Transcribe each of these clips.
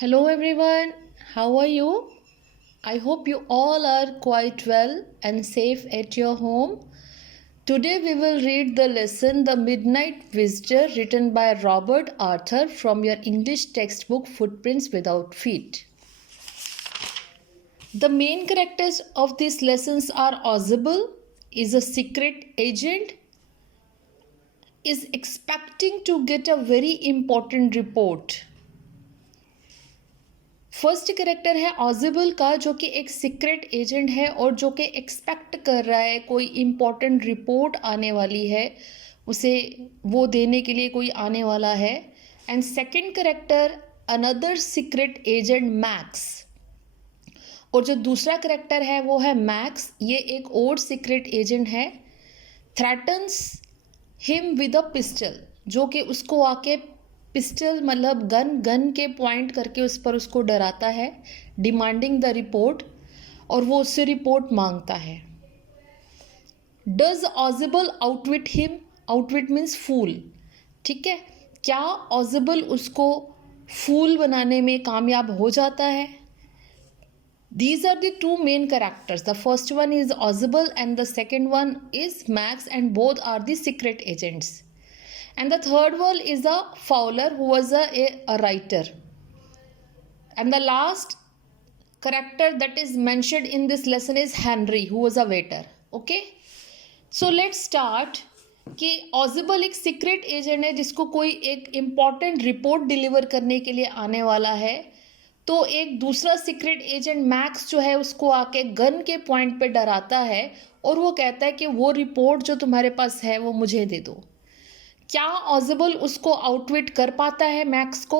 Hello everyone, how are you? I hope you all are quite well and safe at your home. Today we will read the lesson The Midnight Visitor written by Robert Arthur from your English textbook Footprints Without Feet. The main characters of these lessons are Ozable, is a secret agent, is expecting to get a very important report. First character है ऑजिबल का, जो कि एक secret agent है और जो कि expect कर रहा है कोई इम्पोर्टेंट रिपोर्ट आने वाली है, उसे वो देने के लिए कोई आने वाला है. And second character another secret agent max, और जो दूसरा कैरेक्टर है वो है मैक्स, ये एक और सीक्रेट एजेंट है. Threatens him with a pistol, जो कि उसको आके पिस्टल मतलब गन के पॉइंट करके उस पर उसको डराता है, डिमांडिंग द रिपोर्ट, और वो उससे रिपोर्ट मांगता है. Does Ausable outwit him, outwit means fool, ठीक है. क्या ऑजिबल उसको फूल बनाने में कामयाब हो जाता है? These are the two main characters. The first one is Ozable and the second one is Max, and both are the secret agents. And the third one is a Fowler, who was a writer. And the last character that is mentioned in this lesson is Henry, who was a waiter. Okay? So let's start. कि ऑजिबल एक secret agent है जिसको कोई एक important report deliver करने के लिए आने वाला है. तो एक दूसरा सीक्रेट एजेंट मैक्स जो है उसको आके गन के पॉइंट पे डराता है और वो कहता है कि वो रिपोर्ट जो तुम्हारे पास है वो मुझे दे दो. क्या ऑजिबल उसको आउटविट कर पाता है मैक्स को?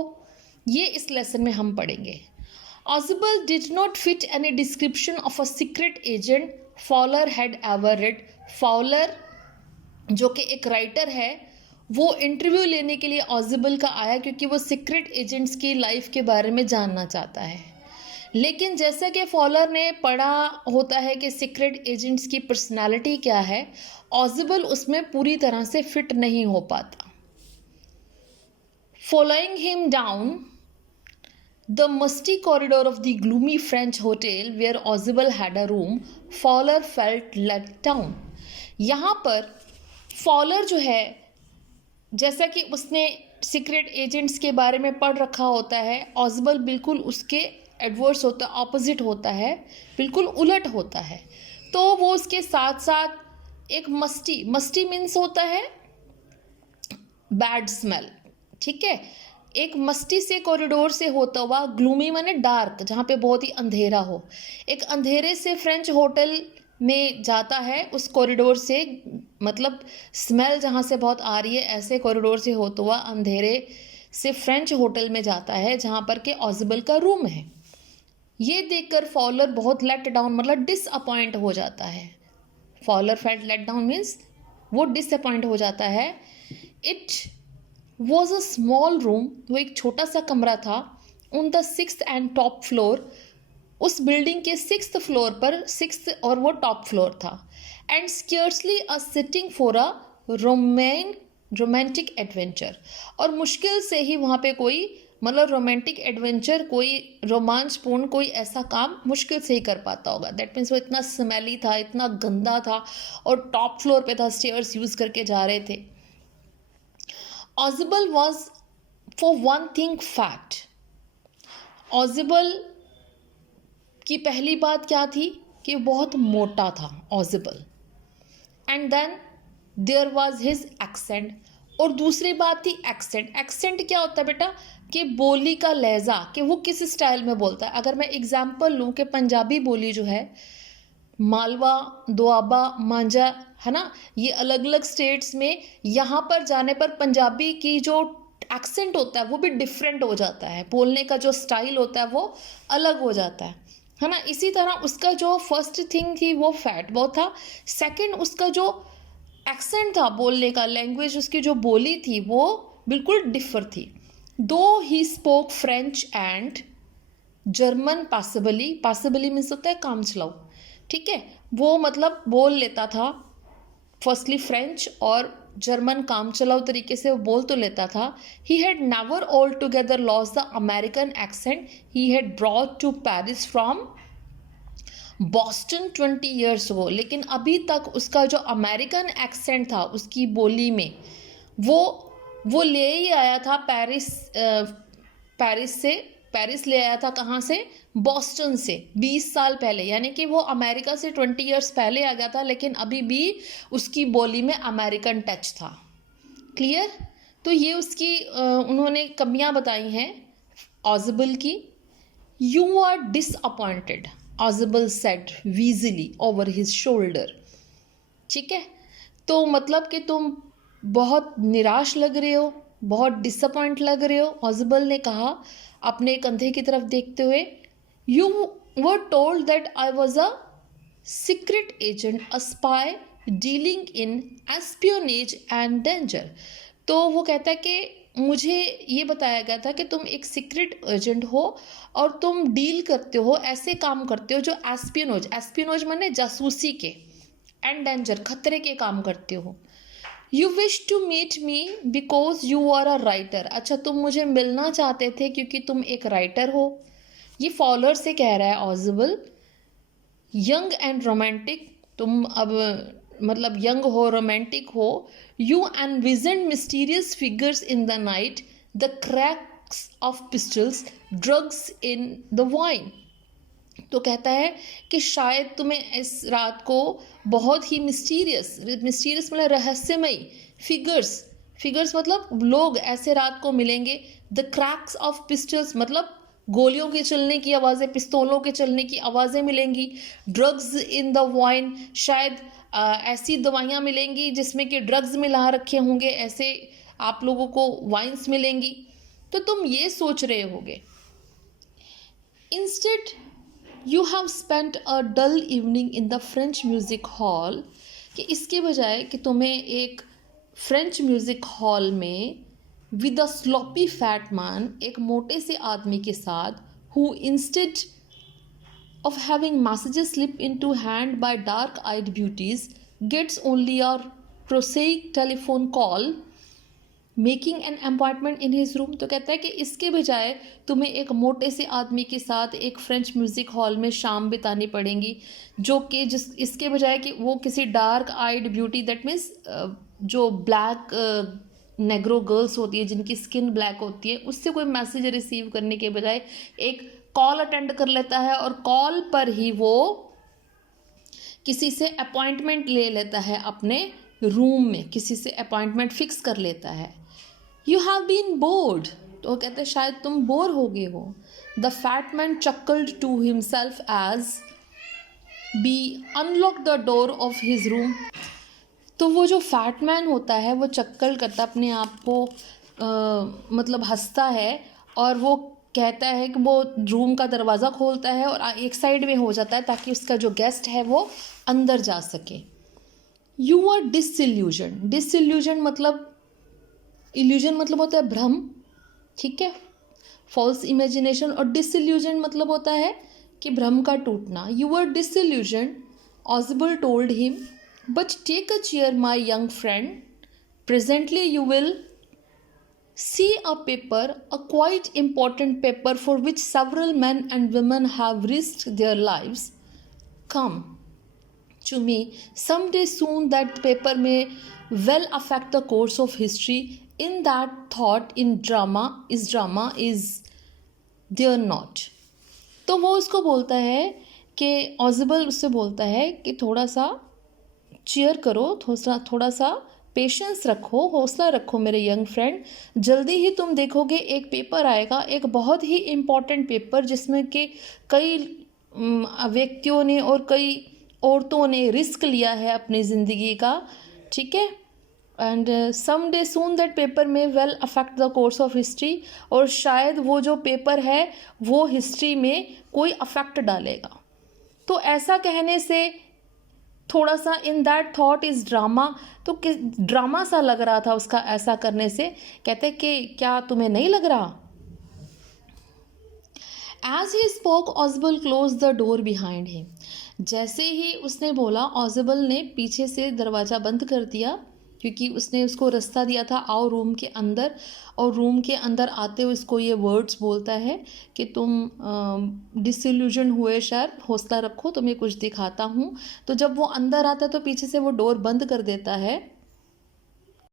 ये इस लेसन में हम पढ़ेंगे. Ausable did not fit any description of a secret agent Fowler had ever read. Fowler जो कि एक राइटर है, वो इंटरव्यू लेने के लिए ऑजिबल का आया क्योंकि वो सीक्रेट एजेंट्स की लाइफ के बारे में जानना चाहता है. लेकिन जैसा कि फॉलर ने पढ़ा होता है कि सीक्रेट एजेंट्स की पर्सनालिटी क्या है, ऑजिबल उसमें पूरी तरह से फिट नहीं हो पाता. Following him down the musty corridor of the gloomy French hotel where Ausable had a room, Fowler felt let down. यहाँ पर फॉलर जो है, जैसा कि उसने सीक्रेट एजेंट्स के बारे में पढ़ रखा होता है, ऑजिबल बिल्कुल उसके एडवर्स होता है, ऑपोजिट होता है, बिल्कुल उलट होता है. तो वो उसके साथ साथ एक मस्टी मीन्स होता है बैड स्मेल, ठीक है. एक मस्टी से कॉरिडोर से होता हुआ, ग्लूमी माने डार्क, जहाँ पे बहुत ही अंधेरा हो, एक अंधेरे से फ्रेंच होटल में जाता है. उस कॉरिडोर से मतलब स्मेल जहाँ से बहुत आ रही है, ऐसे कॉरिडोर से होता हुआ अंधेरे से फ्रेंच होटल में जाता है जहाँ पर के ऑजिबल का रूम है. ये देखकर फॉलर बहुत लेट डाउन मतलब डिसअपॉइंट हो जाता है. Fowler felt let down means वो डिसअपॉइंट हो जाता है. It was a small room, वो एक छोटा सा कमरा था. On the 6th and top floor, उस बिल्डिंग के 6th फ्लोर पर, 6th और वो टॉप फ्लोर था. And scarcely a setting for a romantic adventure, और मुश्किल से ही वहाँ पे कोई मतलब रोमांटिक एडवेंचर, कोई रोमांचपूर्ण कोई ऐसा काम मुश्किल से ही कर पाता होगा. दैट मीन्स वो इतना स्मेली था, इतना गंदा था, और टॉप फ्लोर पे था, स्टेयर्स यूज करके जा रहे थे. Ausable was for one thing fat. Ausable की पहली बात क्या थी कि बहुत मोटा था Ausable. And then there was his accent, और दूसरी बात थी एक्सेंट. एक्सेंट क्या होता है बेटा? कि बोली का लहजा, कि वो किस स्टाइल में बोलता है. अगर मैं एग्जांपल लूँ कि पंजाबी बोली जो है, मालवा, दोआबा, मांझा, है ना, ये अलग अलग स्टेट्स में, यहाँ पर जाने पर पंजाबी की जो एक्सेंट होता है वो भी डिफरेंट हो जाता है, बोलने का जो स्टाइल होता है वो अलग हो जाता है ना. इसी तरह उसका जो फर्स्ट थिंग थी वो फैट बहुत था. सेकंड, उसका जो एक्सेंट था बोलने का, लैंग्वेज उसकी जो बोली थी वो बिल्कुल डिफर थी. Though he spoke French and German passably means होता है काम चलाओ, ठीक है. वो मतलब बोल लेता था फर्स्टली फ्रेंच और जर्मन काम चलाऊ तरीके से वो बोल तो लेता था. He had never altogether lost the American accent he had brought to Paris from Boston 20 years हो. लेकिन अभी तक उसका जो अमेरिकन एक्सेंट था उसकी बोली में वो ले ही आया था पेरिस ले आया था. कहाँ से? बॉस्टन से 20 साल पहले. यानी कि वो अमेरिका से 20 ईयर्स पहले आ गया था, लेकिन अभी भी उसकी बोली में अमेरिकन टच था. क्लियर? तो ये उसकी उन्होंने कमियां बताई हैं ऑजिबल की. You are disappointed, Ausable said wheezily over his shoulder. ठीक है, तो मतलब कि तुम बहुत निराश लग रहे हो, बहुत डिसअपॉइंट लग रहे हो, ऑजिबल ने कहा अपने कंधे की तरफ देखते हुए. You were told that I was a secret agent, a spy dealing in espionage and danger. तो वो कहता है कि मुझे ये बताया गया था कि तुम एक सीक्रेट एजेंट हो और तुम डील करते हो, ऐसे काम करते हो जो एस्पियोनोज माने जासूसी के, एंड डेंजर खतरे के काम करते हो. You wish to meet me because you are a writer. अच्छा, तुम मुझे मिलना चाहते थे क्योंकि तुम एक राइटर हो. ये फॉलोअर से कह रहा है ऑजिबल. यंग एंड रोमांटिक, तुम अब मतलब यंग हो, रोमांटिक हो. You envision mysterious figures in the night, the cracks of pistols, drugs in the wine. तो कहता है कि शायद तुम्हें इस रात को बहुत ही मिस्टीरियस मतलब रहस्यमयी फिगर्स मतलब लोग ऐसे रात को मिलेंगे. द क्रैक्स ऑफ पिस्टल्स मतलब गोलियों के चलने की आवाज़ें, पिस्तौलों के चलने की आवाज़ें मिलेंगी. ड्रग्स इन द वाइन, शायद ऐसी दवाइयाँ मिलेंगी जिसमें कि ड्रग्स मिला रखे होंगे, ऐसे आप लोगों को वाइन्स मिलेंगी. तो तुम ये सोच रहे होगे. Instead you have spent a dull evening in the French music hall, कि इसके बजाय कि तुम्हें एक फ्रेंच म्यूज़िक हॉल में with a sloppy fat man, एक मोटे से आदमी के साथ, who instead of having messages slip into hand by dark-eyed beauties gets only a prosaic telephone call making an appointment in his room. तो कहता है कि इसके बजाय तुम्हें एक मोटे से आदमी के साथ एक फ्रेंच म्यूज़िक हॉल में शाम बितानी पड़ेंगी, जो कि इसके बजाय कि वो किसी dark eyed beauty, that means जो ब्लैक नेग्रो गर्ल्स होती है जिनकी स्किन ब्लैक होती है, उससे कोई मैसेज रिसीव करने के बजाय एक कॉल अटेंड कर लेता है और कॉल पर ही वो किसी से अपॉइंटमेंट ले लेता है, अपने रूम में किसी से अपॉइंटमेंट फिक्स कर लेता है. यू हैव बीन बोर्ड, तो कहते हैं शायद तुम बोर हो गए हो. The fat man chuckled to himself as be unlock the door of his room. तो वो जो फैट मैन होता है वो चक्कल करता, अपने आप को मतलब हंसता है, और वो कहता है कि वो रूम का दरवाज़ा खोलता है और एक साइड में हो जाता है ताकि उसका जो गेस्ट है वो अंदर जा सके. यू आर डिसइल्यूजन मतलब, इल्यूजन मतलब होता है भ्रम, ठीक है, फॉल्स इमेजिनेशन. और डिसइल्यूजन मतलब होता है कि भ्रम का टूटना. You are disillusion, Ausable told him, but take a chair my young friend, presently you will see a paper, a quite important paper for which several men and women have risked their lives. Come to me someday soon. That paper may well affect the course of history. In that thought, in drama is there not. तो वो उसको बोलता है कि ऑजिबल उससे बोलता है कि थोड़ा सा चेयर करो, थोड़ा सा पेशेंस रखो, हौसला रखो मेरे यंग फ्रेंड. जल्दी ही तुम देखोगे एक पेपर आएगा, एक बहुत ही इम्पॉर्टेंट पेपर, जिसमें कि कई व्यक्तियों ने और कई औरतों ने रिस्क लिया है अपनी ज़िंदगी का, ठीक है. And some day soon that paper में well affect the course of history, और शायद वो जो पेपर है वो हिस्ट्री में कोई अफेक्ट डालेगा. तो ऐसा कहने से थोड़ा सा in that thought is drama, तो ड्रामा सा लग रहा था उसका ऐसा करने से. कहते कि क्या तुम्हें नहीं लग रहा. As he spoke Ausable closed the door behind him. जैसे ही उसने बोला, ऑजिबल ने पीछे से दरवाज़ा बंद कर दिया क्योंकि उसने उसको रास्ता दिया था आओ रूम के अंदर, और रूम के अंदर आते हुए उसको ये वर्ड्स बोलता है कि तुम डिसइल्यूजन हुए, शायद हौसला रखो, तुम्हें कुछ दिखाता हूँ। तो जब वो अंदर आता है तो पीछे से वो डोर बंद कर देता है